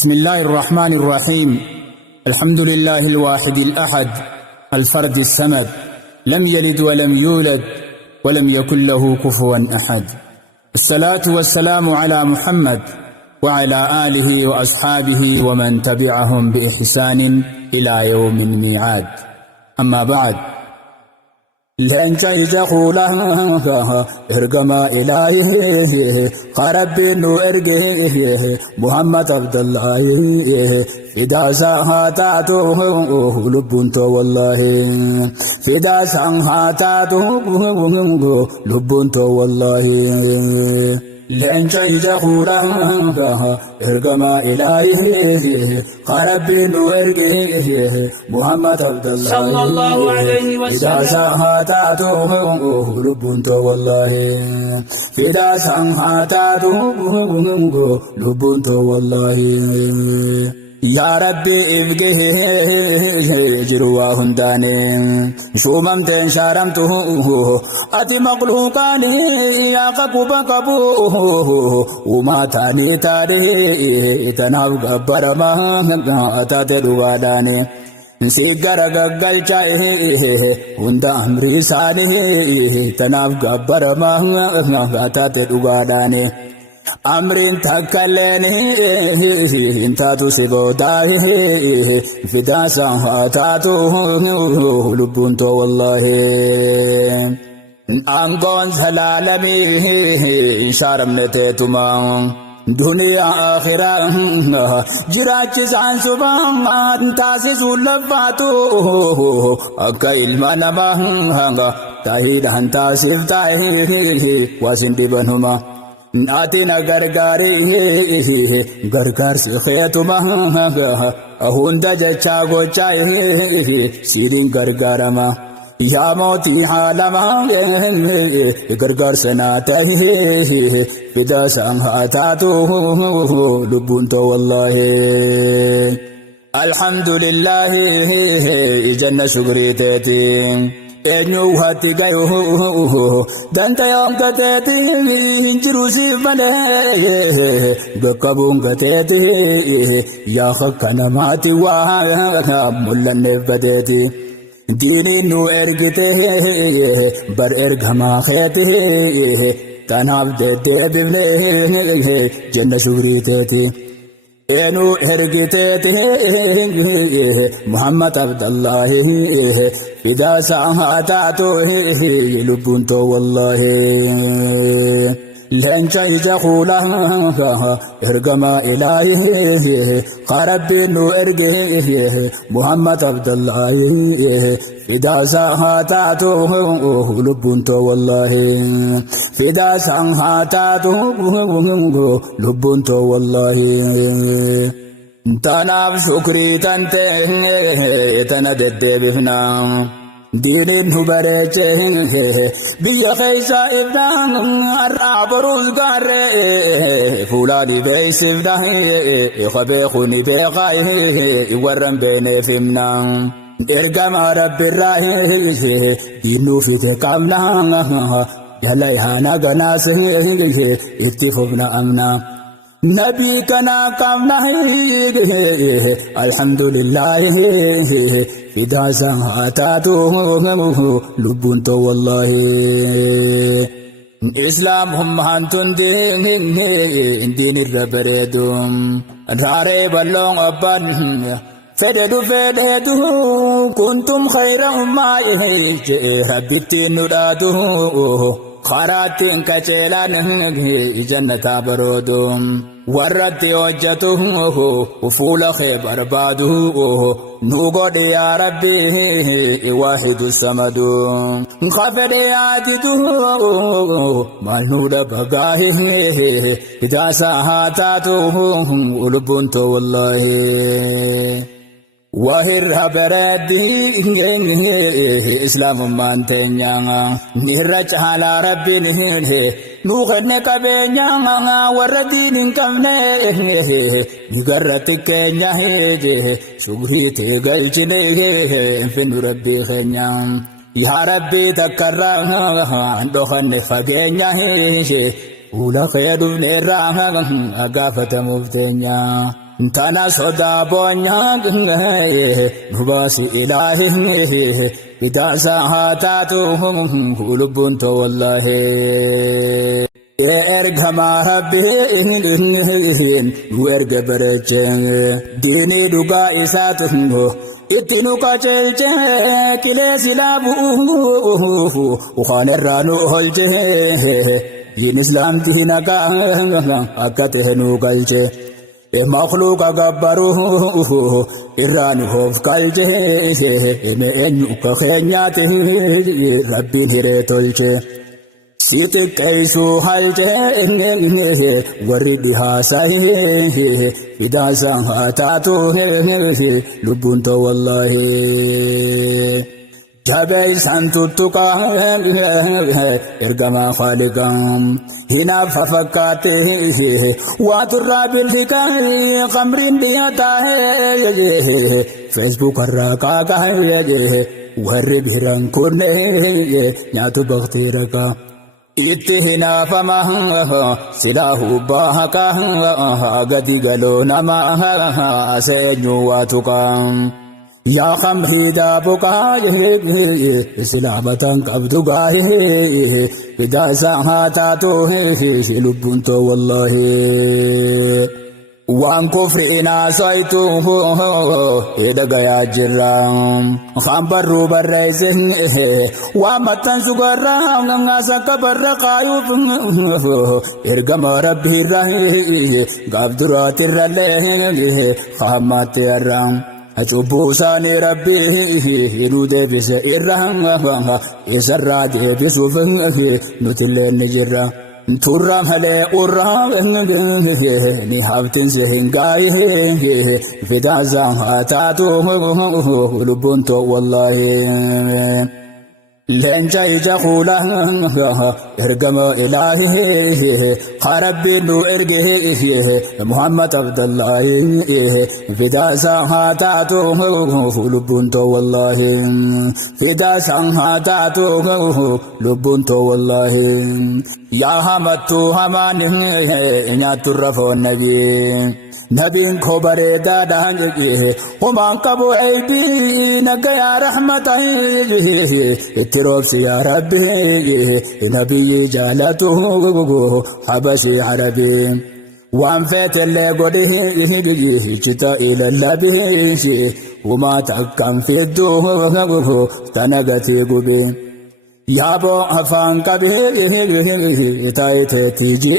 بسم الله الرحمن الرحيم. الحمد لله الواحد الأحد الفرد الصمد لم يلد ولم يولد ولم يكن له كفوا أحد. الصلاة والسلام على محمد وعلى آله وأصحابه ومن تبعهم بإحسان إلى يوم الميعاد. أما بعد، لن تجدوا لها إرقما إلهي قرب نو إرقه محمد عبد الله فدا ساهاتاته لبنتو والله فدا ساهاتاته لبنتو والله لن تجدوا لها إرقما إلهي قرب نو إرقه محمد عبد الله صلى الله عليه وسلم لبنتو والله فدا ساهاتاته لبنتو والله يا ربي افقه جروا هنداني شومم تنشارمته أتي مقلوقاني يا قبوب قبوه وما تاني تاري تناو قبر ما أتاتي دواداني سيجارة قلجا هندا أمري ساني تناو قبر ما أتاتي دواداني أمرين تكلني انتاتو سبوداي فدا ساهاتاتو لبنتو والله أنقون سلالمي شارم نتيتما دنيا آخرة جراج سان سبان تاسس لفاتو أكا إلما نما تاهيد هنتاسف تاهي واسن ببنهما ناتنا غرغاري غرغار سخيتما هوندا جچا گوچاي سيرين غرغارما يا موتي حالما غرغار سناته فدا سامهاتاتو لبنتو والله الحمد لله جنة شكريتي enyu hati gayo danta yom kateti injirusi bale gakabun kateti ya khakana mati wa mullan badeti dini nu ergite bar ergama khete tanab de bibne janna sugriteti enu ergiteti محمد عبد الله فدا ساهاتاته لبنتو والله لن تجدوا لها إرقما إلهي قرب نو إرقه محمد عبد الله فدا ساهاتاته لبنتو والله فدا ساهاتاته لبنتو والله تناب شكري تنته تندد بفنا دين نبرته بيا خيسا ابن الرعب روزقار فولاني بيس ابنه خبيخوني بيخايه ورم بيني فمنا ارقم رب الرايه دينو فيك قبلنا يلا يهانا قناسه اتفقنا أمنا نبي كنا قمنا الحمد لله فدا ساهاتاته لبنتو والله إسلام هم هانتون دين الربردوم راري بلون أبان فددو كنتم خير أمة ربكتي نرادو خراتين كچلان جنة برودم ورد وجته وفول خيبر بادو نوغد يا ربي واحد الصمد خفد ياتدو مالنود بغاه إذا ساهاتاته لبنتو والله وهر برادي إسلام مانتنيا نيرج على ربي نوخدن كبنيا وردين كمنه نغرتك كنيا سغريت غلچنه فين ربي خنيا يا ربي تكرا عندخن فغنيا ولا خيدو نيرا أغافة مفتنيا tana soda bonya nubasi ilahi idasa hatatu lubunto wallahi ergama rabbi erga baraje dini duga isatu itinu kacelche kile silabu ukhaneranu holje yin islam dinaka akatehnu galche makhluqa gabbaruhu irani hof kalje me enyu ka khenyate rabbin hiretolche site kaisu halje waridi hasai idasa hatatu lubunto wallahi jabai santutuka ergama khaliqam hina fafakate wa turabil hikay qamrin diyata facebook araka ka warib hiran kunne nyatu bakhtiraka ittihina fama silahu bahaka agati galo nama asenyu watukam ya khamhida bukaye islamatan qabdugaye bidasa hatatu lubunto wallahi wan kufrina saitu edaga ya jiram khambaru barraise wa matan sugarra ngasa kabarra qayu ergama rabbi rahi gabduratir ralle khamate aram achubu sani rabbi hirude bisa irram isarra de bisuf nutilen jirra turram hale urram ni habtin se hingai fidaza hatatu lubunto wallahi lenja ijaqula ergama ilahi harabbi nu erge muhammad abdullah fidaza hatatu lubunto wallahi fidaza hatatu lubunto wallahi ya hamatu hamani nyaturrafo nabi nabin ko bareda dange human kabu aidi nagaya rahmatahi اتروب يا ربي نبي جالته حبشي عربي وانفت اللي قده جتا إلى اللبي وما تكن في الدوه تنقتي قبي يابو أفان كبير تايت تيجي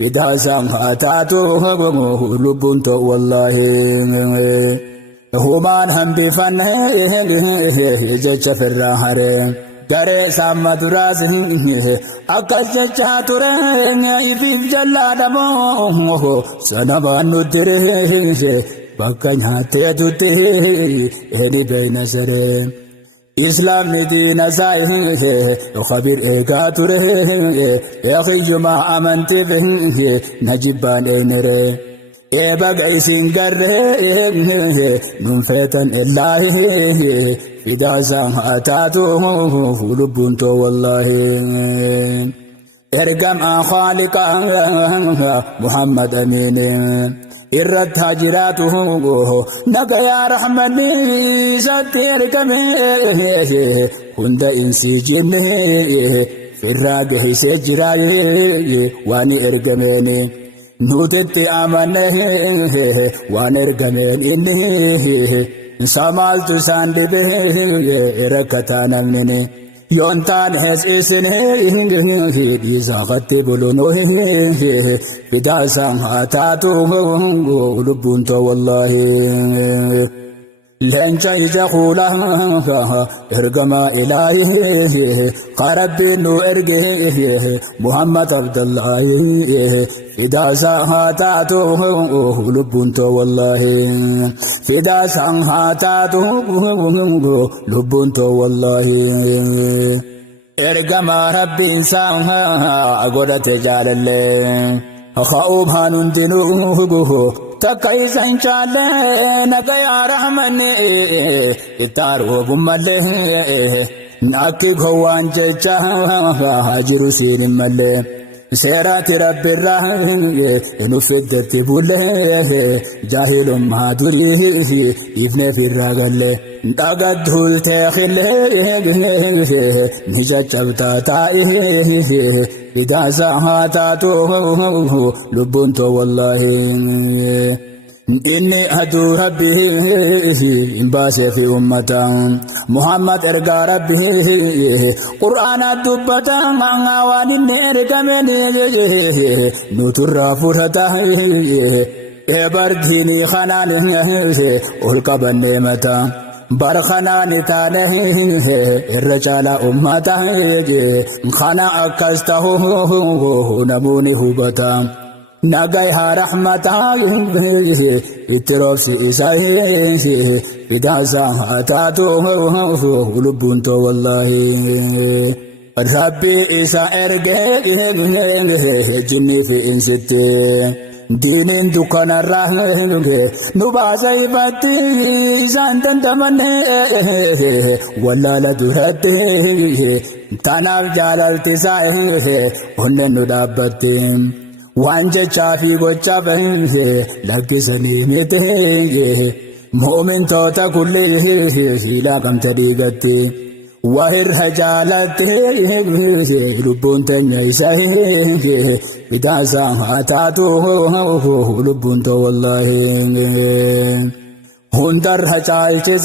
إذا سمعتاته لبنت والله human hambi fanne jecha firra hare dare samaduras akaje chature ifif jalladamo sanabanu dire bakanya te dute edi bainasare islam medina sai khabir egature yakhijma amanti najiban enere ebagay singarre numfetan illahi fidaza hatatu lubunto wallahi ergam khaliqa muhammad amin irrat hajiratuhu nagaya rahmani satir kame hunda insi jinne firrage hisejiraye wani ergamene نودت آمنه وانرغمين إنه سامالت ساندبه ركتان منه يونتان هز إسنه إذا غتب لنوه بداسا هاتاته لبنت والله لنجا يجخولا ارغما إلهي قرب نو ارغه محمد عبد الله إذا ساهاتاته لبنت والله إذا ساهاتاته لبنت والله ارغما رب إنسان أقول تجال الله خاوب هانون دينوه تكاي سانچاله نگيا رحمن اتارو بمله ناكي غوان چچا هاجرو سين مله سيرات رب الرحيم نفدت بوله جاهل ما دريه ابن في الرجل تقد التاخل نجا جبتا تائه إذا ساعاته لبنت والله إني أدعو ربي إن باس في أمتا محمد إرقى ربي قرآن الدبتا معوان إرقى مني نتر فرطة إبرديني خنان ألقى النعمة برخنان تانه الرجال أمتا خنا أكسته نموني هبتا نجايها رحمتا اتروف إسائه إذا ساعتاتو لبنتو والله ربي إسا إرقى جني في إنسيتي دين دكان الرحمن نباسي باتي إسان تنتمني ولا لدرتي تنال جالال تسائه هنن ندابتي وانجا شافي غوچا بنه لكسني مته مؤمن توتا كله لا كم تديغتي وهر حجالته لبون تنيسه اذا ساعتاتو لبون تو والله هندر حجالته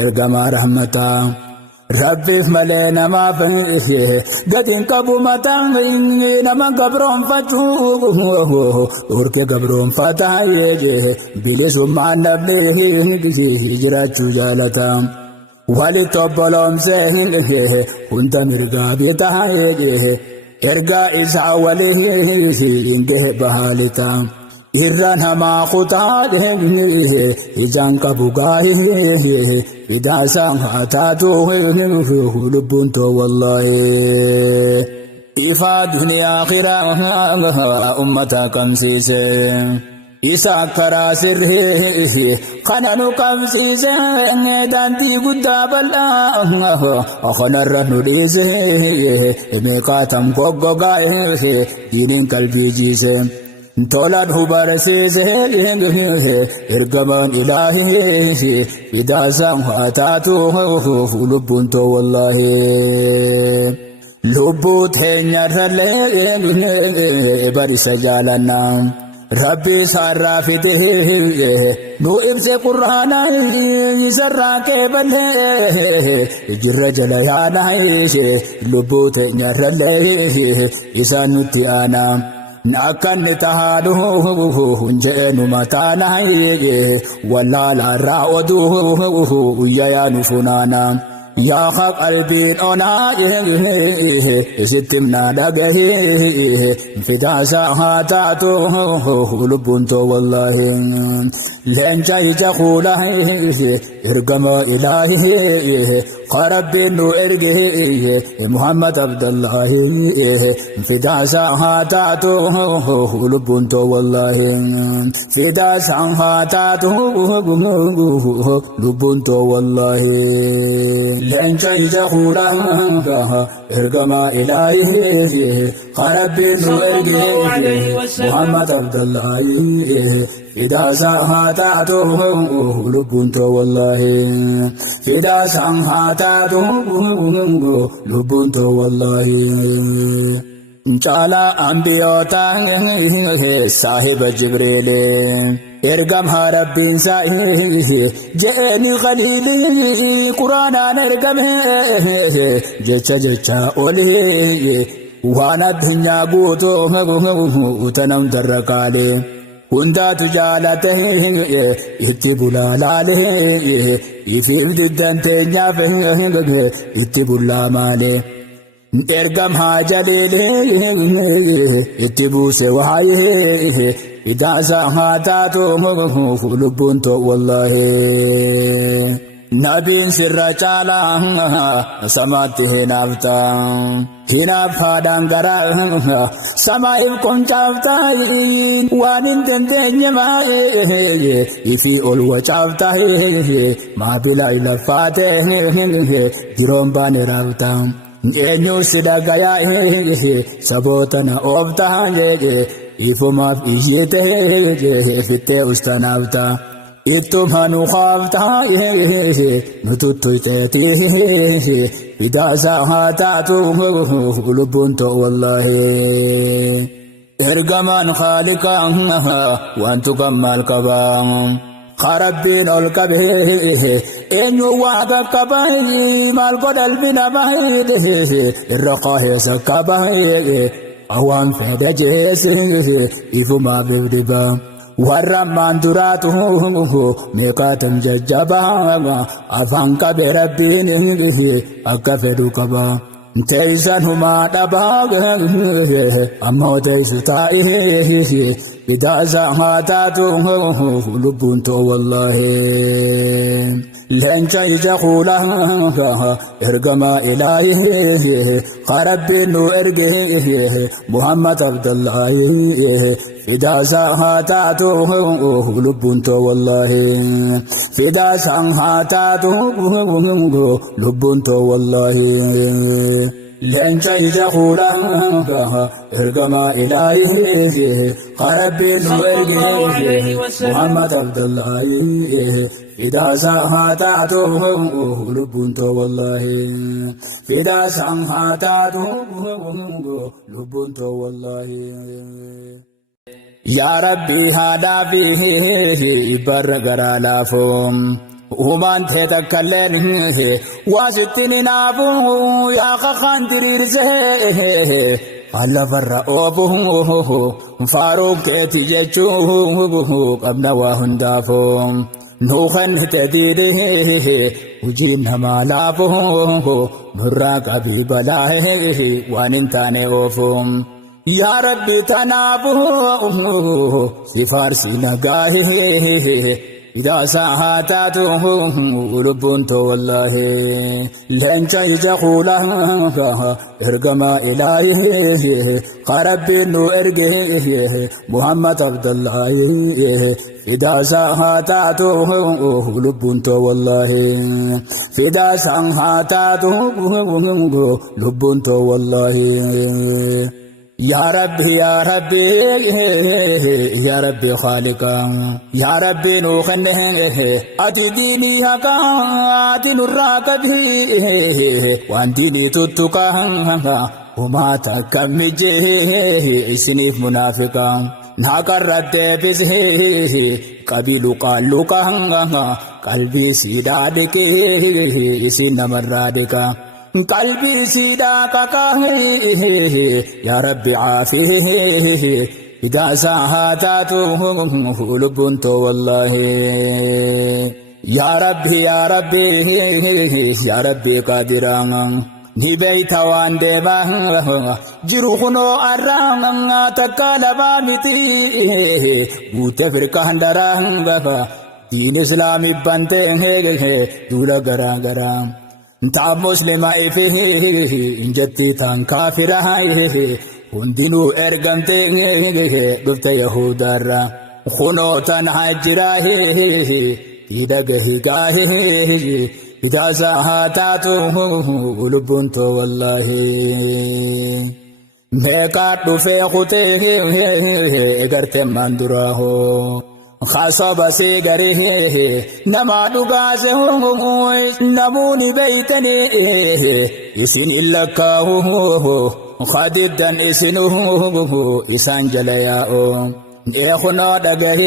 ارغما رحمتا ربي ملنا ما فيه قدين كبو متان نما قبرهم فتحوه ورك قبرهم فتايه بلس ما نبله هجرات جالتا ولي طبلهم سهل كنت مرقا بتايه ارقا إسعى وليه انده بحالتا إرنا ما خطاده إجان كبوغاه إذا سانحتاتو لبنتو والله إفا دنيا آخرة أمتا كمسيسي إسا كرا سره خنانو كمسيسي دانتي قداب الله أخنر نريسي ميقاتم قوقوغاه دينين قلبي جيسي تولد هو برسيسه إرقمان إلهي إذا سامحتاتو لبنتو والله لبوت هنيا رلي برس جالنا ربي صرافته نو إبس قرآنا يسرّاك بله جر جليانا لبوت هنيا رلي إسانوتي آنا ناكن تهادو هنجن متانا ولا لا راودو يا نفنانا يا خلق قلبي انا ستمنا دغه فدا ساعاتو لبنتو والله لنجاي جخوله ارغما الهي قرب نو ارغه محمد عبد الله فدا ساعاتو لبنتو والله فدا ساعاتو لبنتو والله لنجاي جخوله ارغما الهي قرب نو ارغه محمد عبد الله إذا ساعتاتو لبنتو والله إذا ساعتاتو لبنتو والله جالا أنبياء صاحب جبريل إرقم ربي سائه جئني خليلي قرآن إرقم جتشا أولي وانا الدنيا قوتو تنم درقالي هندا تجالته اتبولا لاله يفيد الدن تنيا اتبولا مالي إرقم جليله اتبوس وحيه إذا ساعتاتو لبنتو والله نبي سر چالا سماته نافتا هنا فادان غرا سمايب كون چافتا وانين تنتني ما يفي اول وچافتا ما بلا الفاته دروم بان رافتا eenyu sidagaya sabotana obtaanje ifumaaf iyyete fitte ustanabta ittumanu khafta nututuyteeti bidasa hatatu lubunto wallahi ergaman khaliqan wantu kamal kabam خربين الكبه إن وعد كبه مال البنا به الرقاه سكبه أوان فدجس إفما بردبا ورمان دراته ميقاتم ججبا أفان كبربين أكفدو كبا تيسانهما دباغ أمو تيسطائه إذا زهاتاتو لبنتو والله لن تيجخولا إرقما إلهي قرب نو إرقه محمد عبد الله إذا زهاتاتو لبنتو والله إذا زهاتاتو لبنتو والله لن تيجخولا إرقما إلهي قرب نو إرقه محمد عبد الله إذا سهاتاتو لبنتو والله إذا سهاتاتو لبنتو والله يا ربي هذا فيه برقر لافهم ومان تتكلم واسطني نابو يا خان تريرسه على فرقوبه فاروق تججو قبل وهندافهم نوخن تديده وجينا مالافه براك أبي بلاه وانتاني وفهم يا ربي تنابه سفارسي نقاه إذا ساعاتاته لبنتو والله لن تيجخولا إرقما إلهي قرب نو إرقه محمد عبد الله إذا ساعاتاته لبنتو والله إذا ساعاتاته لبنتو والله يا ربي يا ربي يا ربي خالقا يا ربي نوخنه أتي ديني هكا أتي نراك به وان ديني تتكا وما تكمجه سنيف منافقا ناكر رد بزه قبيل قالوكا قلبي سيدادك سين مرادك قلبي سيداك يا ربي عافيه إذا ساعاتاته لبنتو والله يا ربي يا ربي يا ربي قادران نبيت وان ديما جروخنو أرام تكالبا متي بوتفرقان دران دين إسلامي بانته دولا غران غران تا مسلم إفه إنجتي تان كافر هاي هندينو إرغمتي قفت يهودارا خنو تان حجراه إدغه غاه إذا ساعاتاته لبنتو والله ميقات دفع خطيه إغرت مندراه خاصب سيغره نما دغازه نموني بيتني يسين لكاه خاددن اسنه إسان جلياء إخنا دغه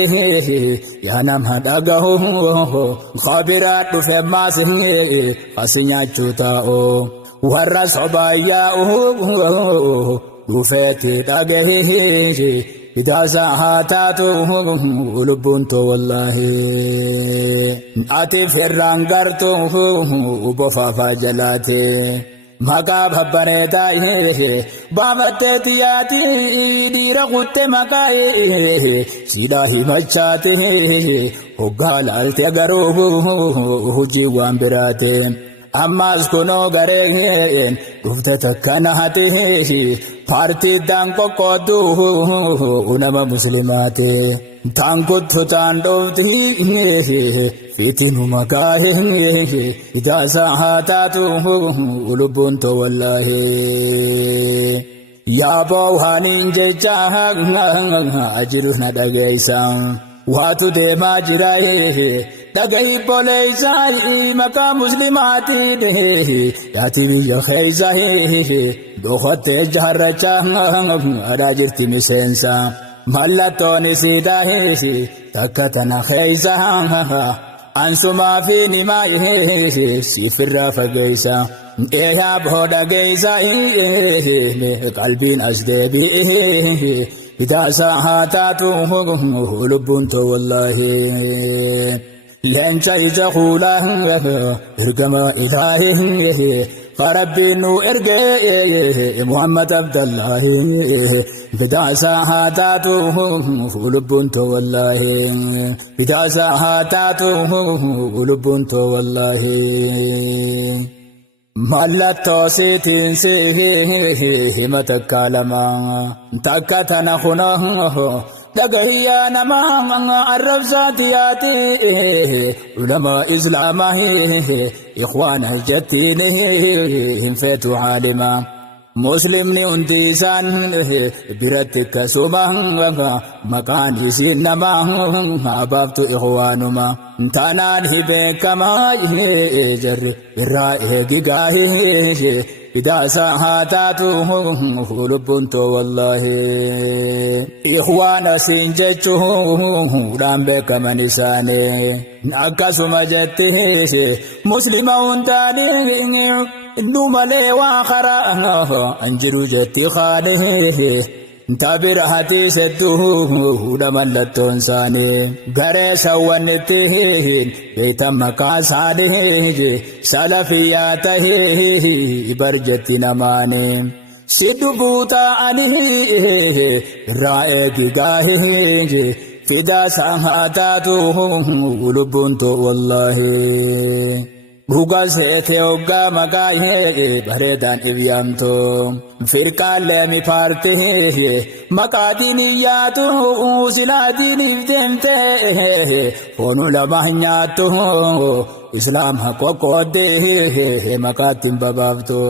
يا نم هدغه خابرات فماسه خسنيا چوتاو ورس بايا دفت دغه إذا ساعاتاته لبنتو والله أتي فران غرته وبفافا جلاته مكا ببريتاي بابتتياتي ديرا قد مكاي سيداهي مچاته وقال التغروه هجي وانبراته أماس كنو غرين گفتت كنهاته پارتی دان کو کودو انما مسلماته تانكت تاندوتي فيتن مكاه إذا ساعاته ولبنت والله يا بوهانين ججاها أجرنا دقيسا واتو دي ماجراي دقي بوليساي مكا مسلماتي ياتي بيجا خيزاي دوخت جهرچا أراجرتي مسنسا ملتوني سيداي تكتنا خيزا أنسما في نماي سفر فقيسا إيها بودا قيسا قلبين أسدبي إذا ساعاته لبنت والله لن شيء قولا إرقما إلهي فربي نو إرقى محمد عبد الله إذا ساعاته لبنت والله إذا ساعاته لبنت والله مالتو سيتين سيه متكالما تكتنا خناه دقهيا نما عرف ذاتياتي علماء إسلامه إخوان الجتين فيتو عالما مسلمني انتيسان برتك سبحان مكان سينما أبابت إخوانما تنان هبك ما يجر الرائه دقاه إذا ساعاته لبنت والله إخوانا سنجته رامبك منساني نأكس مجته مسلمون تاني نمالي واخرا أنجرو جتي خانه تابر هاتي سدوه دمالتون ساني غريسا ونتهين بيتا مكاسانه سلفياته برجتي نماني سدو بوتا عنه رائد قاهه فدا ساعاته لبنت والله Rugal se oga magaye baredan ivyamto firqalle mi parte makadiniyatu siladin ivdemte onu lamahnyatu islam hakokode makatim babavto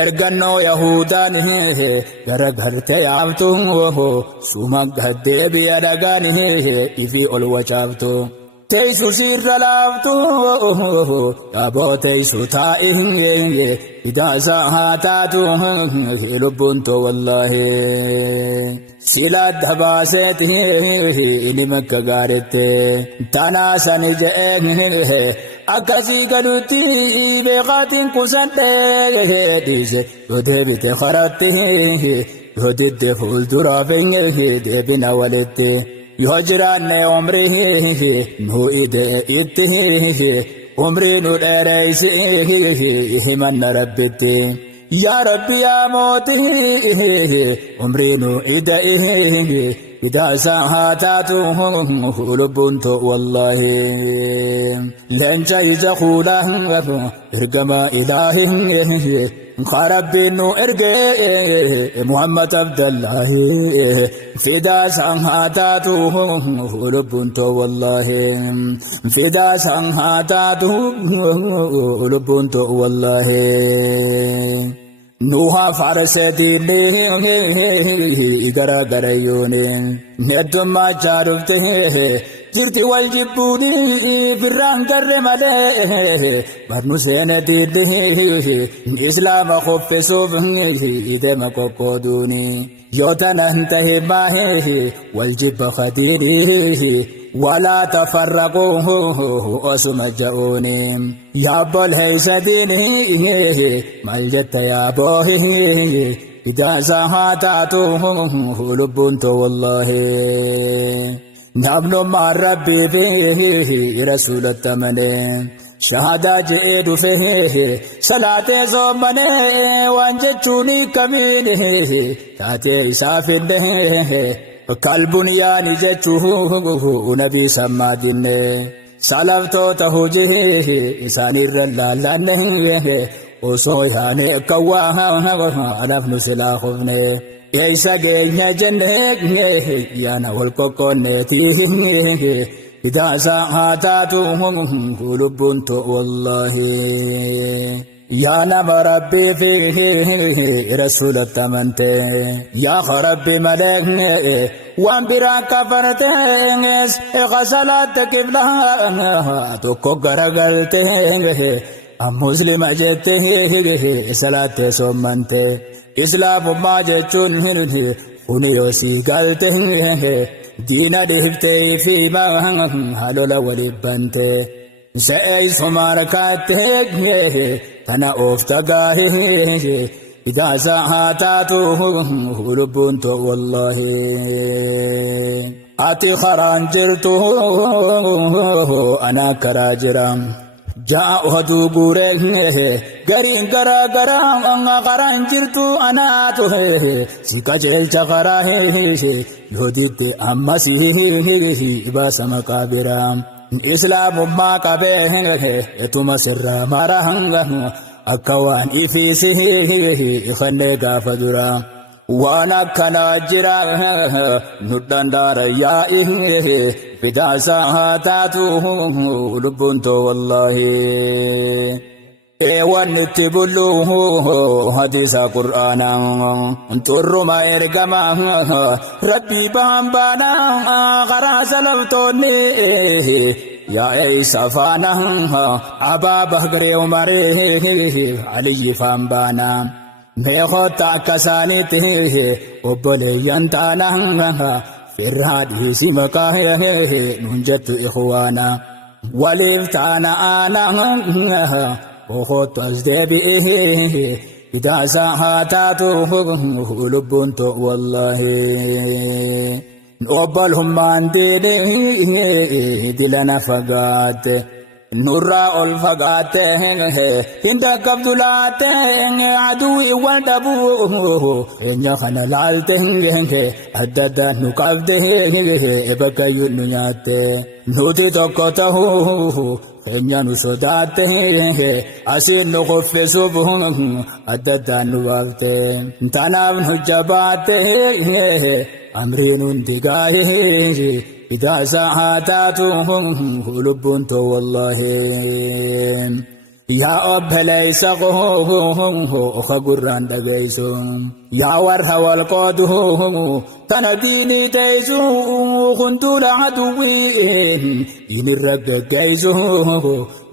erganno yahudan garagarte yavtu sumagade biyadagan ifi olwachavto تيسو سير لابتو أبو تيسو تائه إذا ساعاتاتو لبنتو والله سلا دباسته إني مكة غارته تانا سنجئه أكاسي قلوتي بغاتين قسنته ديسي يدهبت خرطته يدد فول درافين يدبنا ولدته يهجران عمره نوئد إته عمري نور أريسه من ربته يا ربي يا موته عمري نوئد إذا ساعاته لبنت والله لن جايز خولا إرقما إلهي خرب نو إرقى محمد عبد الله فدا ساعاته لبنت والله فدا ساعاته لبنت والله نوها فارسدين إدرا غريوني ندم ما جارفته جرتي والجبوني بران كرمله برنو سنديده إسلام خوف سوف إذا ما كقودوني يوتنا انتهي ماه والجب خديره ولا تفرقوه أسمجعوني يا بول هيسديني ملجت يا بوه إذا ساعاته لبنت والله نبل مع ربي فيه رسول التمنين شهادة جئد فيه صلاة زمنه وانجتوني كمينه تاتي سافنه كالبنيان جتوه نبي سمادنه سلفتو تهجه إساني الرلالانه وصوياني كواها نفن سلاخفنه eeysa geenya jennee yaana wal qoqqoonneeti idaasa haa taatu lubbuun too wallahi yaa nama rabbii fi rasuulatti amante yaa rabbi malee waan biraa kafartees salaata qiblaa tokko garagaltee muslima jettee salaattee soomante islaamummaa jechuun kuni yoo sii galte diina dhiiftee fi halola waliif bante se'eessuma harkaattee tana oofta gaahee idaasa haa taatu lubbuun too wallahi ati karaan jirtu ana karaa jira jaa oduu guuree gariin garaa garaa karaan jirtu anaatu si qajeelcha karaa yoo didde ammas baasa maqaabira islaamummaa qabee etuma sirraa mara akka waan ifiisi kannee gaafa dura waan akkanaa jira nu dandaara yaa'i fidaasa haa taatu lubbuun too wallahi wanni itti bullu hadiisa qur'aanaa turruma ergama rabbii baana karaa salaftoonni yaa'eessa faana abaa bakree umaree aliyyi faan baana meeqoota akka isaaniitti obboleeyyan taana firraa dhiisi maqaa nuun jettu ikhwaana waliif taana aana okhootu as deebi'ee idaasa haa taatu lubbuun too wallahi obbolummaan diinii dilana fagaatte nurraa ol fagaatte hinda qabdu laatte aduwii wal dhabuu enya kana laalte adda adda nu qabde bakkayyuu nu nyaatte nuti tokko tahuu enya nu sodaatte asiin nu kuffisuuf adda adda nu baafte tanaaf nu jabaatte amriin hundi gaahee idaasa haa taatu lubbuun too wallahi yaa obboleeysa ka gurraan dhageeysu yaa warra wal qoodu tana diinii teeysu kuntuula aduwwiin diinirra geggeeysu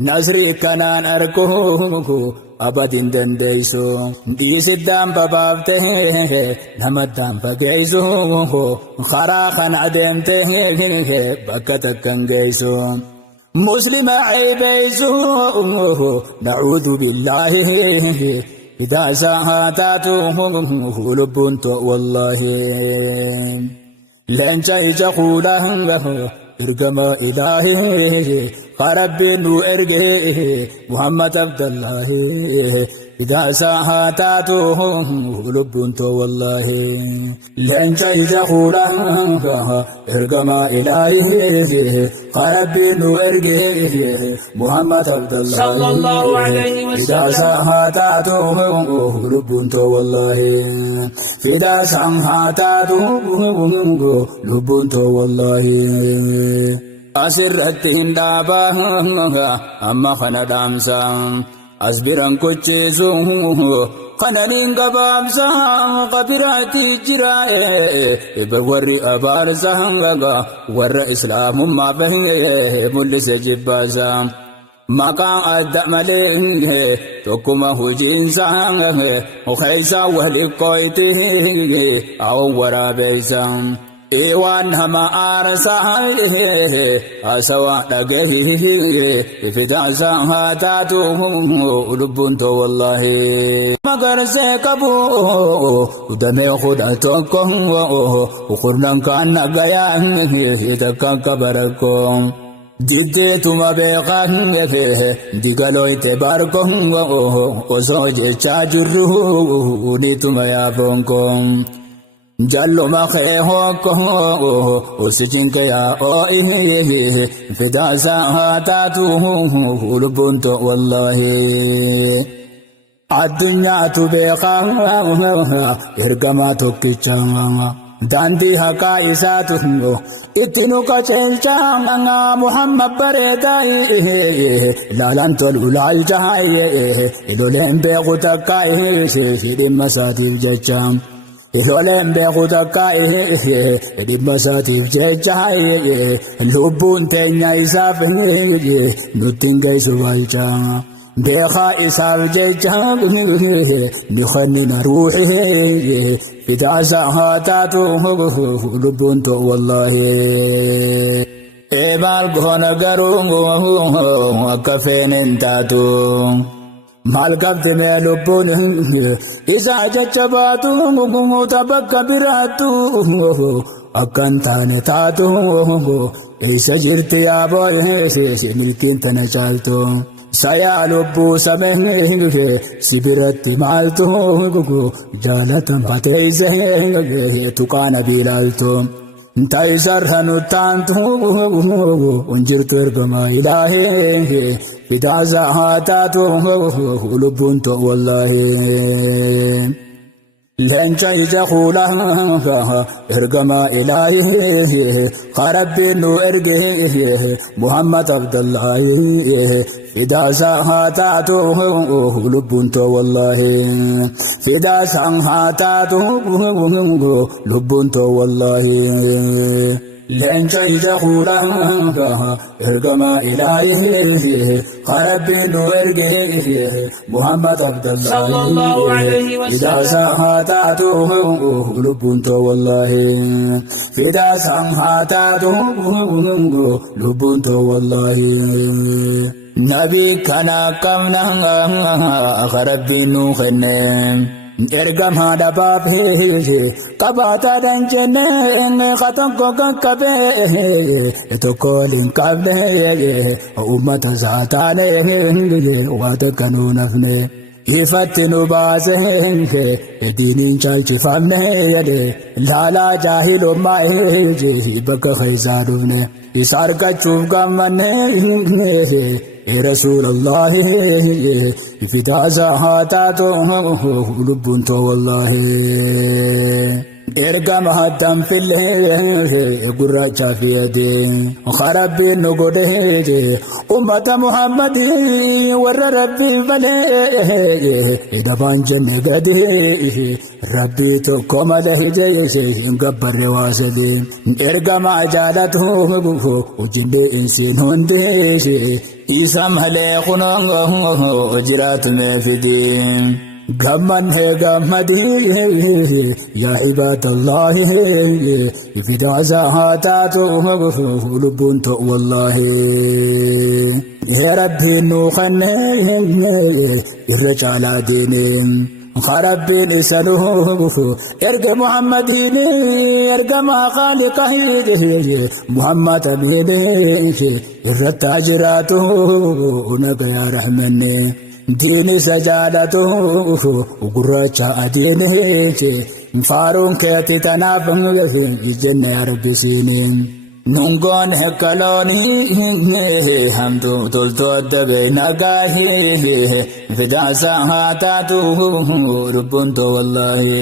nasrii kanaan argu abadin dandeeysu dhiisiddaan babaafte namaddaan fageeysu karaa kana adeemte bakka takkan geeysu muslima ceebeeysu nacuudu billaahi idaasa haa taatu lubbuun too wallahi leenca ija kuulaa ergama ilaahi rabbiin nu erge muhammad abdallahi idaasa haa taatu lubbuun too wallahi leenca ija kuulaa ergama ilaahi rabbiin nu erge muhammad abdallahi idaasa haa taatu lubbuun too wallahi idaasa haa taatu lubbuun too wallahi asirratti hin dhaabaa amma kana dhaamsa as biran kocheesu kananiin gabaabsa qabiraatti jira warri abaarsa warra islaamummaa bahee mul'ise jibbaasa maqaan adda malee tokkuma hojiinsa keeysa waliqqooyti awwan waraabeeysa waan hama aarsaa asawaa dhagahii fidaasa haa taatu lubbuun too wallahi magarsee qabu damee kudha tokko kurnan kaan nagayaa takkaan kabarakko diddeetuma beekan digaloyte barko osoo jechaa jirru nituma yaafonko jalluma kee hokko usijinke yaa oo'i fidaasa haa taatu lubbuun too wallahi addunyaatu beekaa ergamaa tokkichaa daandii haqaa isaatu itti nu qajeelchaa Muhammad bareedaa ilaalan tolu laalchaa iloleen beeku takkaa dhimma isaatiif jecha iloleen beeku takkaa dhimma isaatiif jecha lubbuun teenya isaaf nutti hin geessu baalchaa beekaa isaaf jecha ni kennina ruuxii fidaasaa haa taatu lubbuun ta'u wallaahi maal goona garuu akka feenen taatu maal qabdi mee lubbuun isaa jecha baatu bakka biraattu akkan taane taatu eessa jirti yaa boo'ee milkiin tana caaltu sayaa lubbuu samee sibiratti maaltu jaalatamaa teeyse tuqaana biilaaltu taayisarra nuttaantu unjirtu ergamaa ilaahee fidaasaa haa taatu lubbuun ta'u wallaahi leenca ija kuulaa ergamaa ilaahee qarabbiin nu erge Muhammad Abdallaahi fidaasaa haa taatu lubbuun ta'u wallaahi fidaasaa haa taatu lubbuun ta'u wallaahi leenca ija kuulaa ergamaa ilaahee qarabbiin nu erge Muhammad Abdallaahi fidaasaa haa taatu lubbuun ta'u wallaahi fidaasaa haa taatu lubbuun ta'u wallaahi nabii kana qabna qarabbiin nu kenne ergamaa dhabaaf qabaataadhaan jennee tokko qaqqabe tokko hin qabne uummata isaa taane waa takka nu nafne ifatti nu baase diiniin caalchifamne laalaa jaahilummaa bakka keessaa dhufne isa argachuuf gammanne Rasuulallahi fidaasaa haa taatu lubbuun ta'u wallaahi ergama haddaan fillee gurraacha fi adii qarabbiin nu godhe ummata Muhammadii warra rabbii malee dabaan jenne gadi rabbii tokko malee hin gabbarre waa sadii ergama jaalatu ujjillee insiin hundi isa malee kunoo jiraatu mee fidii gammanne gammadii yaa ibaadallaahi fidaasaa haa taatu lubbuun ta'u wallaahi rabbiin nu kenne irra caalaa diineen qarabbiin isa nuuf erge Muhammadiin ergamaa qaaliqaa Muhammad amiin irratti haa jiraatu nagayaa rahmanne diin isa jaalatu gurraacha adiin faaruun keetti tanaaf jenne yaa rabbi siiniin nungoon hekkaloonii hamtu toltu adda beeynagaahi fidaasaa haa taatu lubbuun ta'u wallaahi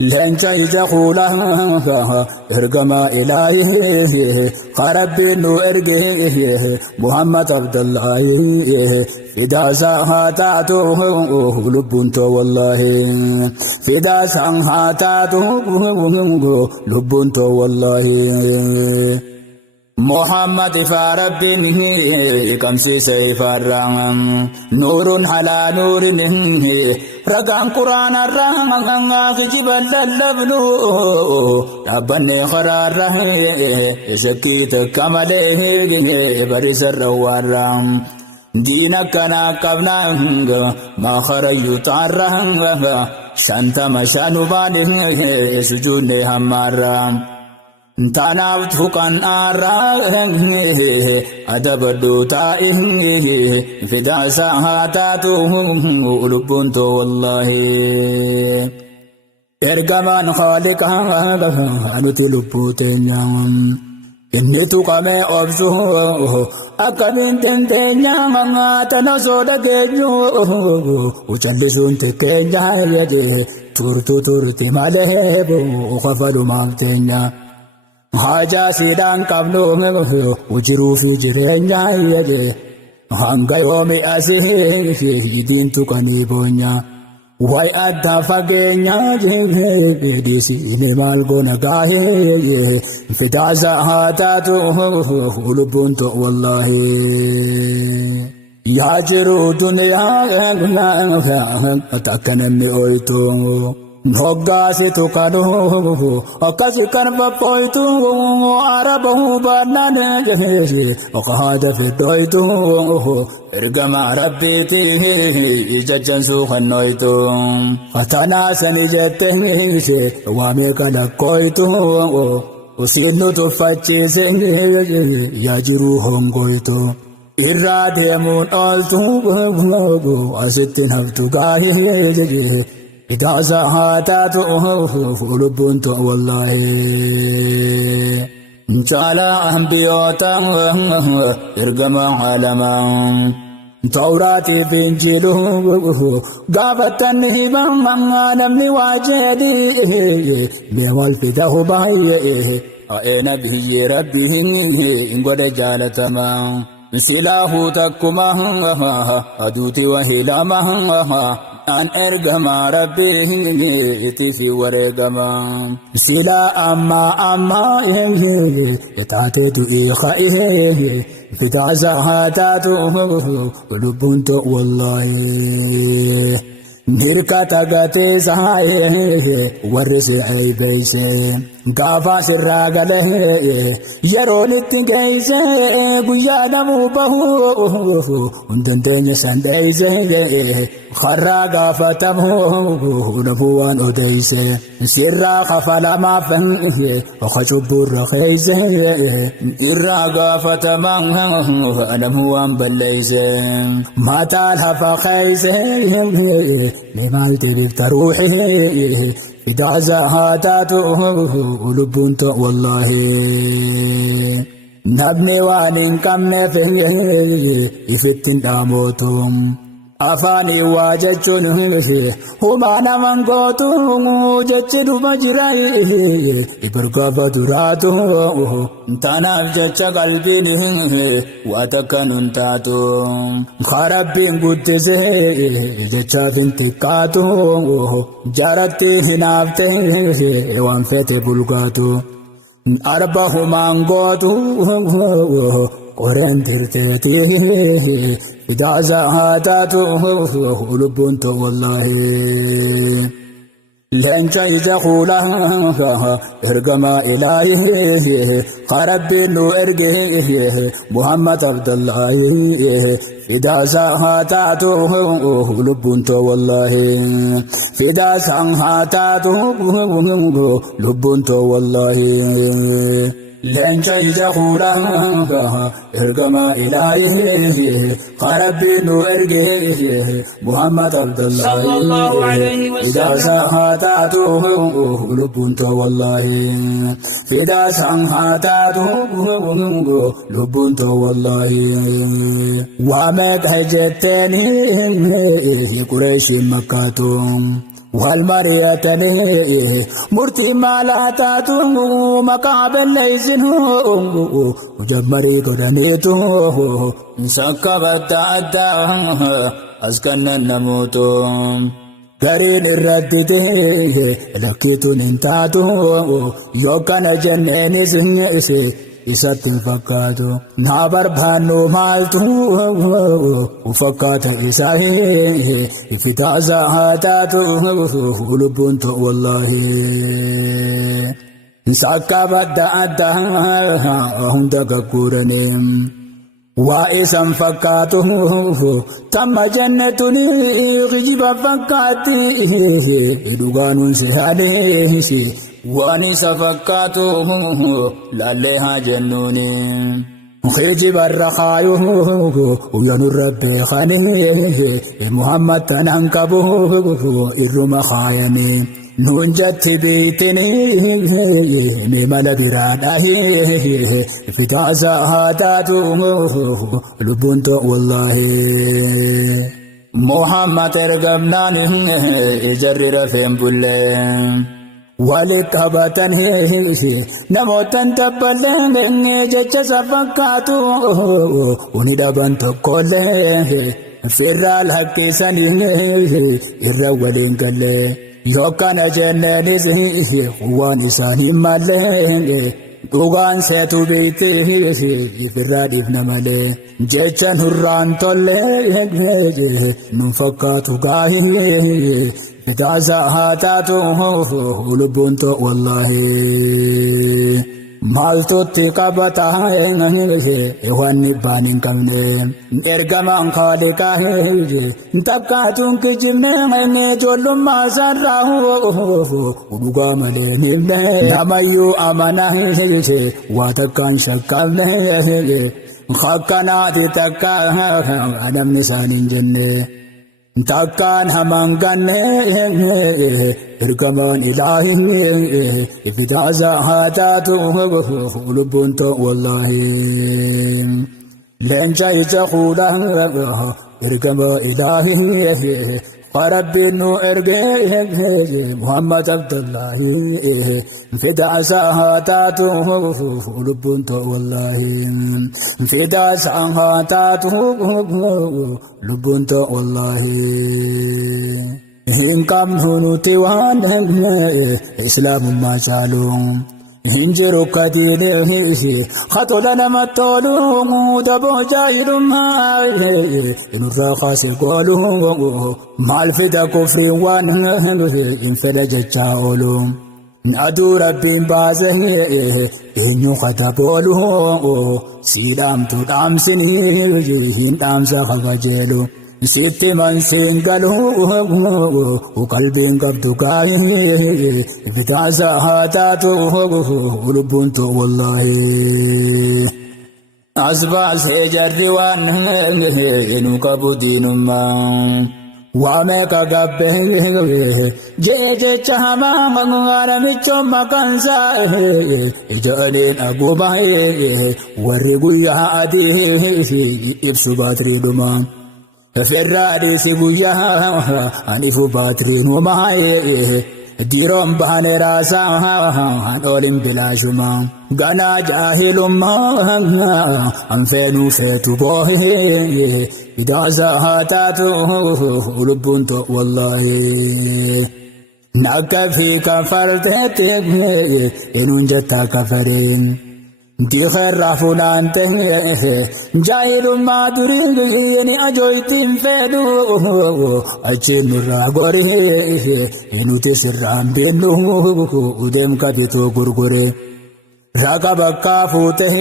leenca ija kuulaa ergamaa ilaahee qarabbiin nu erge Muhammad Abdallaahi fidaasaa haa taatu lubbuun ta'u wallaahi fidaasaa haa taatu lubbuun ta'u wallaahi Muhammad ifaa rabbiin kamsiise ifaarraan nuurun halaa nuurin ragaan quraanarraa kijiban lallabnu dhaabbanne karaarra shakkii takka malee barisarra waarraa diina kanaa qabnaa maakarayyuu xaarraa shantama shanubaan sujuunne hammaarraa tanaaf tuqan aarraa adabadhu taa'e fidaasaa haa taatu lubbuun ta'u wallaahi ergamaan khaaliqaa nuti lubbuu teenya inni tuqamee obsu akkamiin teenya tana sooda keenyu callisuun tekkeenya jedhe turti malee qofalumaaf teenya haajaa siidhaan qabnu jiruu fi jireenya jedhe hanga yoomi asii yidiin tuqanii boonya way adda fageenya dhiisine maal goona gaahee fidaasa haa taatu lubbuun ta'u wallaahi yaa jiru duniyaa takka namni ooytu hoggaasitu kanu akkasi kan faffooytu arabahu baannaan okahaada fidooytu ergama rabbiiti jajjansuu kannooytu fatanaasani jette waamee kalakkooytu usiinnu tuffachiise yaa jiru hongoytu irraa deemuun ooltu asittin haftu gaahee إذا هاتاتو لبنتو والله انشالا أنبيوتا إرقم عالما توراتي في انجيلو قافتني بمنا نمني واجدي بيوال فده باي أين به ربه إن قد جالتما سلاه تكما أدوتي وهلاما an ergama rabbi iti wareegama sila amma yataateetu iqa'ee fitaasa haa taatu lubbuun ta'u wallaahi hirkata gateessa warri si eeybeyse gaafa sirraa galee yeroon itti geeyse guyyaa namuu bahu hundanteenya sandeeyse karraa gaafatamu nafuu waan odeyse sirraa kafalamaaf oka cubburra keeyse irraa gaafatama namuu waan balleeyse mataal hafa keeyse لمالتي بفتروحي إذا زهاتاته لبنت والله نبني وانين كم فيه إفتن داموتم أفاني واجتشون هما نمان قوتم جتشد مجرائي إبرقى فتراتو تناف جتش قلبين واتكن تاتو خرابين قدسي جتشا فانتقاتو جارتي هنافته وانفتي بلقاتو أربعهما قوتو قرن ترتيتي إذا زهاتاتو لبنت والله لن شيء قولها ارقما إلهي خرب نو ارقه محمد عبد الله إذا زهاتاتو لبنت والله إذا زهاتاتو لبنت والله لن شيء قولها ارقما إلهي خرب نو ارقه محمد عبد صلى الله عليه الله إذا وسلم سهاتاته لبنت والله إذا سهاتاته لبنت والله وامت هجتني في قريش مكاتهم والمريتني مرتي مالاتاتو مقابل ليزنه وجبري قدميتو سكبت عدا أسكن النموتو قرين الردده لكيتو ننتاتو يوكان جنيني سنيسي isatti fakkaatu na barbaannu maaltu fakkaata isaa ifitaasa haa taatu lubbuun ta'u wallaahi sakka badda addaa hunda gagguuranii waa isan fakkaatu tamma jannatuni kijiba fakkaatti dhugaanuun sehaadheesi waan isa fakkaatu laallee jennuni kijiba irra kaayuu uyanuu rabbi khani Muhammad tanan qabu irruma kaayanii نونجت بيتني ممل براده فتاسا هاتاتو لبنت والله محمد ارقمنان جرر فين بلين ولتبتن نموتن تبلين جج سفكاتو وندبن تقولين فرال حق سنين الرولين قلين يوكان جنانيس وان ساني مالين دوغان سيتو بيتي فراد ابن مالي جيشان هران طولي نفكاتو قاهي فتعزا هاتاتو لبنتو والله مالتو تقابتا واني بانين كمنين ارقمان خالقا تبقاتون كجمين جولو ما سراه ودوغا ملين نميو امانا واتكان شكالنا خاكنا تتكا ادم نسان جنة تكان همانغان ارقمان الهي فتعزا هاتاتو لبنتو والله لن جايز خولا ارقما الهي فربي نو ارقى محمد عبد الله فتعزا هاتاتو لبنتو والله فتعزا هاتاتو لبنتو والله إن كم هنوتي وان إسلام ما شالوم هنجرو كدينه خطولنا مطولوم دبو جايلوم إن الرخاص قولوم مال فدا كفر وان إن فلج جاولوم نادو ربين بازه إن يخطبولوم سيدام تدام سنين دام سخفجلو سيتي من سينغلو وقلبين قبضو قايه فتعزا هاتاتو لبنتو والله أصبع سيجر وان إنو قبو دينما وامك قبه جيجي چهما مغانا مچو مكانسا إجالين أبو بايه ورقو يهاديه إبسو باتري دمان فرادي سيبويا أني فباترين وماي ديرم باني راسا أولين بلا شما غانا جاهل ما أنفنو فيتو بوهي إذا زهاتاتو لبنتو والله ناكا في كفرتك إنو جتا كفرين دي خير فلان جاهل ما دري أجويتين فدو أجن راغوري إنو تسرام بينو ودم كبيتو غرغوري راغا بكا فوته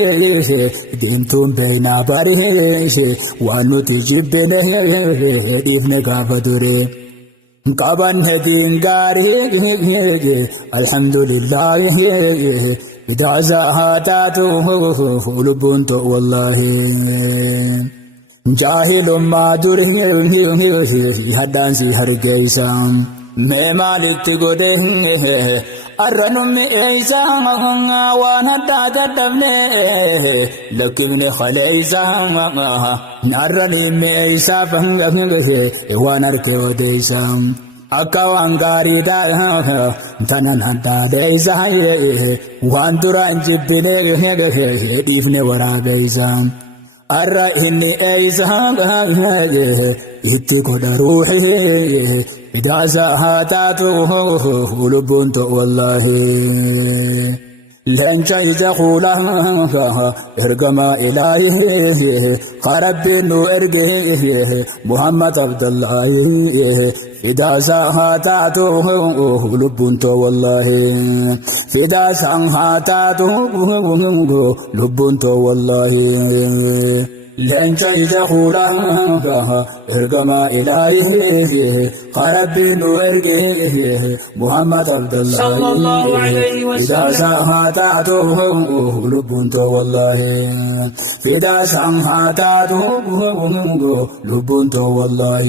دينتون بينا باري وانو تجيبنه ديفن غافدوري كابان هدين غاري الحمد لله إذا زهاتاتو لبنتو والله جاهل ما دري هدان سي هرقيسام مالك تقوده الرنم إيسا وانا داكتبني لكن خليسا نرنم إيسا فهنغه وانا ركوديسام أكوان غاري دا تنان هنتا ديسا وان دران جبني ديفني ورا بيسام الرئيني إيسا يتكو روحي إذا زهاتاتو لبنتو والله لن جايز خولا ارقما إلهي خرب نو ارقه محمد عبد الله إذا زهاتاتو لبنتو والله إذا زهاتاتو لبنتو والله لن تجدخولا ارقما إلهي قربين وارقيه محمد عبد الله صلى الله عليه وسلم إذا ساهاتاته لبنت والله إذا ساهاتاته لبنت والله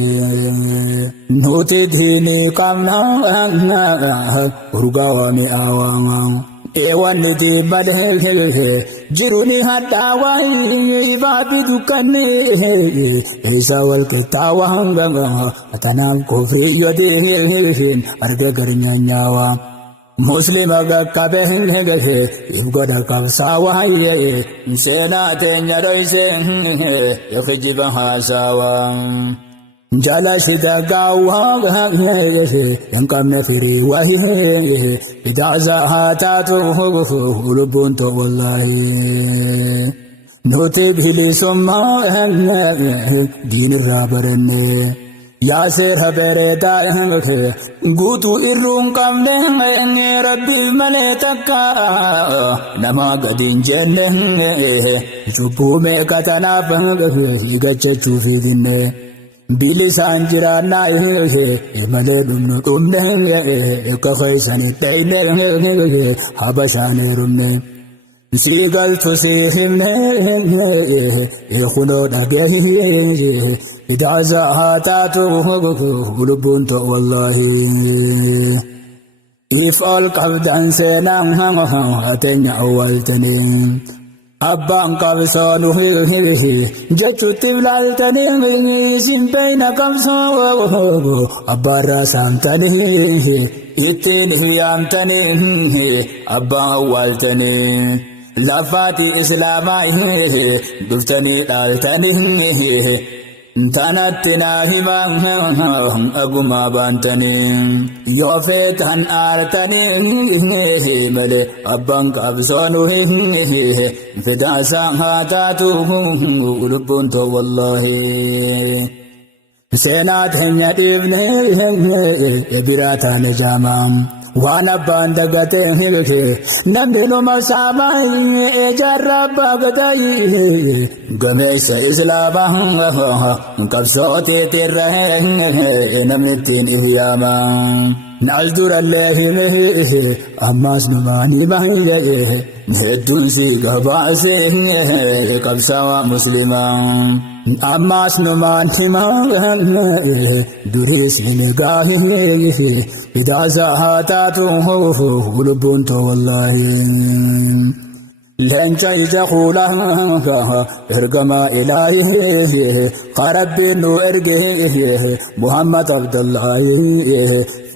نوتي ديني قمنا رقاوامي آواما ewanni badhe jiruni hadawa ibadu kanne isa wal kitawa hanganga atanam kufri yode arde garnyanyawa muslima gakabe henge ibgoda kamsawa ye sena tenya doise yafijiba hasawa jala shida gawa yankamna firi wahi idaza hatatu lubunto wallahi note bhili somma din rabarne yasir habere da gutu irrun kamne rabbi maletaka nama gadin jenne supume katana higache chufidine bilisan jirana male dumno tumne ka khaysan tayne habashane rumne sigal to sihimne khuno dage idaza hatatu lubunto wallahi if all qabdan senang atenya awaltani Abang kabsanu jatu tiblal tani simpeina kamso abara samtani itin hiyam tani abang awal tani lafati islamai duftani dal tani tanatina himang aguma bantani yofetan artani male abang kabsanu fida sahatu lubunto wallahi senat hanya ibne birata najamam wana bandagate nambino masama ejaraba gadai gamesa islama kabsote terrahe namnitin ihyama naldur allahi ammas numani bahiye hedun si gabase kabsawa musliman ammas numani ma duris nigahi إذا زهاتاته لبنت والله لن تجدخوا لها ارقما إلهي قربين وارقيه محمد عبد الله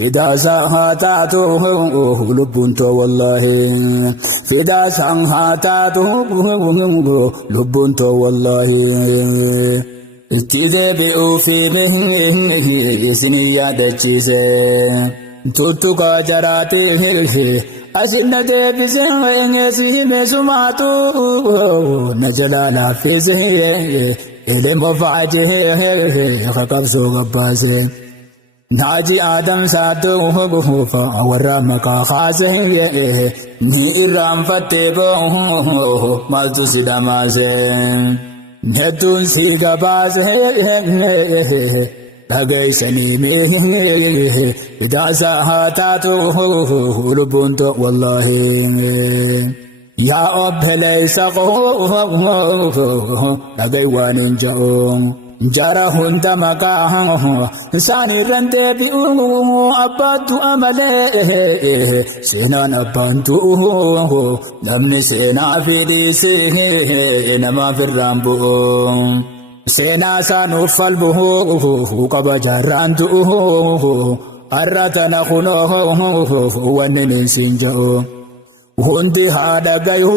إذا زهاتاته لبنت والله إذا زهاتاته لبنت والله اتذبئوا في مهنه سنيا دجيسه توتوكا جراته أسنة بسنة يسيم سماتو نجلالا فيسه إلي مفاجه خكبسو غباسه ناجي آدم ساتو فأورا مكا خاسه ني إرام فتبو مالتو سيداماسه Netun siga baz Tagay sanimi Idasa hatatu lubunto wallahi Ya abhelay saqo Tagay wanin jaong Jara hunta maka Sani rante bi'u Abadu amale Sinan abantu Namni sina fidisi Nama firrambu Sina sanu falbuhu Kaba jarantu Arratana khuno Waninin sinjao Hundi hada gayu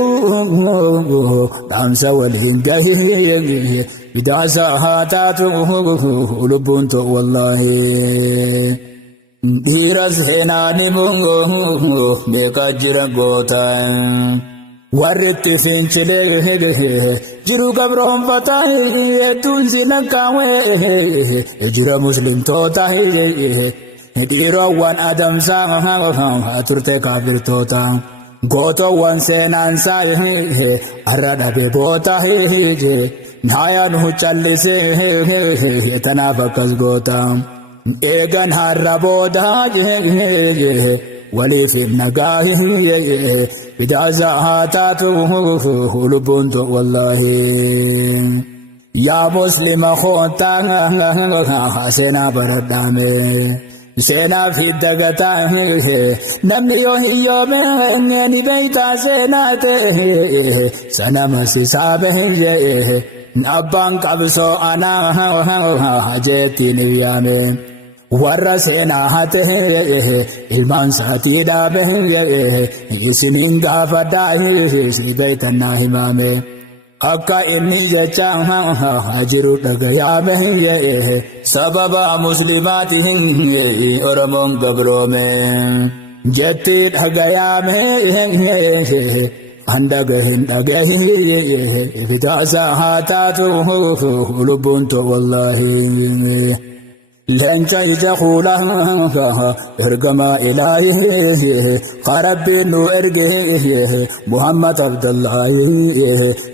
Damsa walhin gayi Idasa hatatu lubunto wallahi Diras henani mungo Meka jira gota Warritti finchile Jiru kabrohom patay Tunsi nakawe Jira muslim tota Diro wan adam sa Aturte kafir tota gootoowwan seenaan isaa arra boota naayaan huccallisee tanaaf akkas goota eegan har'a booda waliif nagaa bidaaza haa taatu lubbuun to wallahi yaa muslima koontaa seenaa baradhaame seenaa fi dagataa namni yoo hiyyoome ni beeytaa seenaa ta'e sanama sisaabe abbaan qabsoo anaa jettiin yaame warra seenaa hate ilmaan saatii dhaabe isiniin gaafadhaa si beeytannaa himaame akka inni jecha jiru dhagayaame sababa muslimaatiin oromoon gabroome jetti dhagayaame andagahin dhagahi fitaasa haa taatu lubbuun to wallahi leenca ija kuula ergama ilaahi qarabbiin nu erge muhammad abdullaahi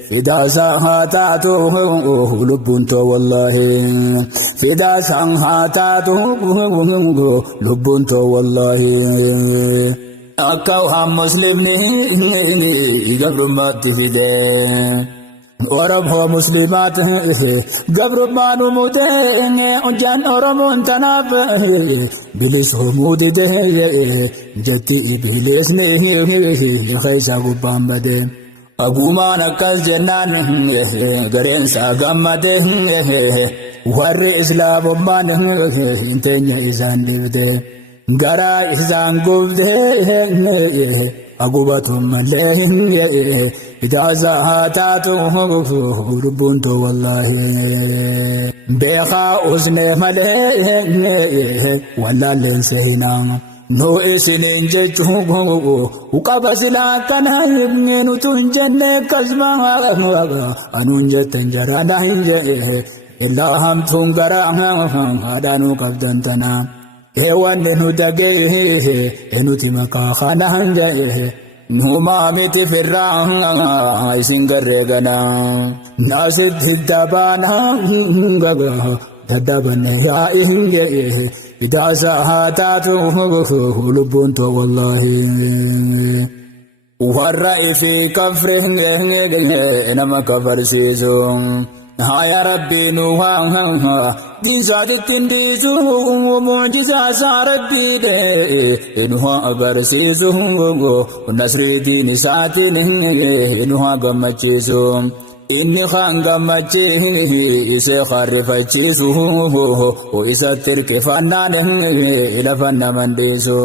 fidaasa haa taatu lubbuun to wallahi fidaasa haa taatu lubbuun to wallahi akka waan muslimni gabrummaatti fide oromoo muslimaat gabrummaan umuute hojjaan oromoon tanaaf bilisoomuu dide jetti bilisni keessa gubbaan bade agumaan akkas jennaan gareensaa gammade warri islaamummaan hin teenya isaan dhibde garaa isaan gubde agubatum malee idaaza haa taatu lubbuun to wallahi beekaa usne malee wallaalleen seenaa nu isiniin jechuun qaba silaa kana nutu hin jenne kasma anuun jettan jaraadha hin jedhe illaa hamtuun garaa haadhaanuu qabdan tanaa wanni nu dhagee nuti maqaa kanaan jedhe numaa miti firraa isin garree ganaa naasitti dabaanaa daddabanne yaa'iin jedhe bidaasa haa taatu lubbuun to wallahi warra ifi kafre nama kafarsiisu haya rabbi nuha diinsaatittiin dhiisu mucjisaa isaa rabbi de nuha agarsiisu nasrii diin isaatiin nuha gammachiisu inni kan gammachiise harrifachiisu isatti hirkifannaan lafa naman dhiisu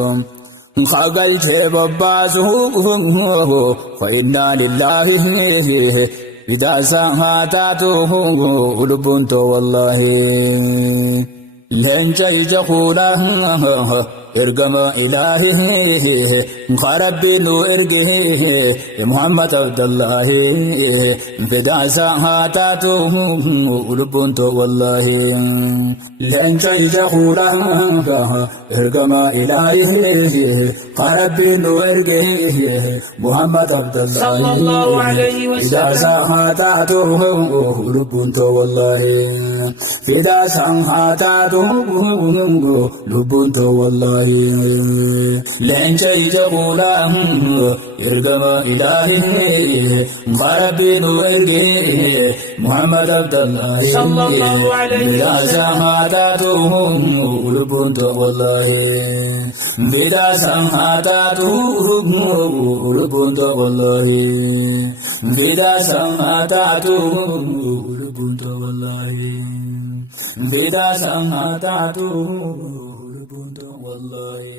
qagalchee bobbaasu fa innaa lillaahi bidaasa haa taatu lubbuun to wallahi leenca ija kuula ergama ilaahi qarabbiin nu erge muhammad abdullaahi bidaasa haa taatu lubbuun to wallahi leenca ija kuula ergama ilaahi qarabbiin nu erge muhammad abdullaahi bidaasa haa taatu lubbuun to wallahi bidaasa haa taatu lubbuun to wallahi leenca ija kuula ergama ilaahi qarabbiin nu erge muhammad abdullaahi bidaasa haa taatu lubbuun to wallahi bidaasa haa taatu lubbuun to wallahi bidaasa haa taatu lubbuun to wallahi bidaasa haa taatu lubbuun to wallahi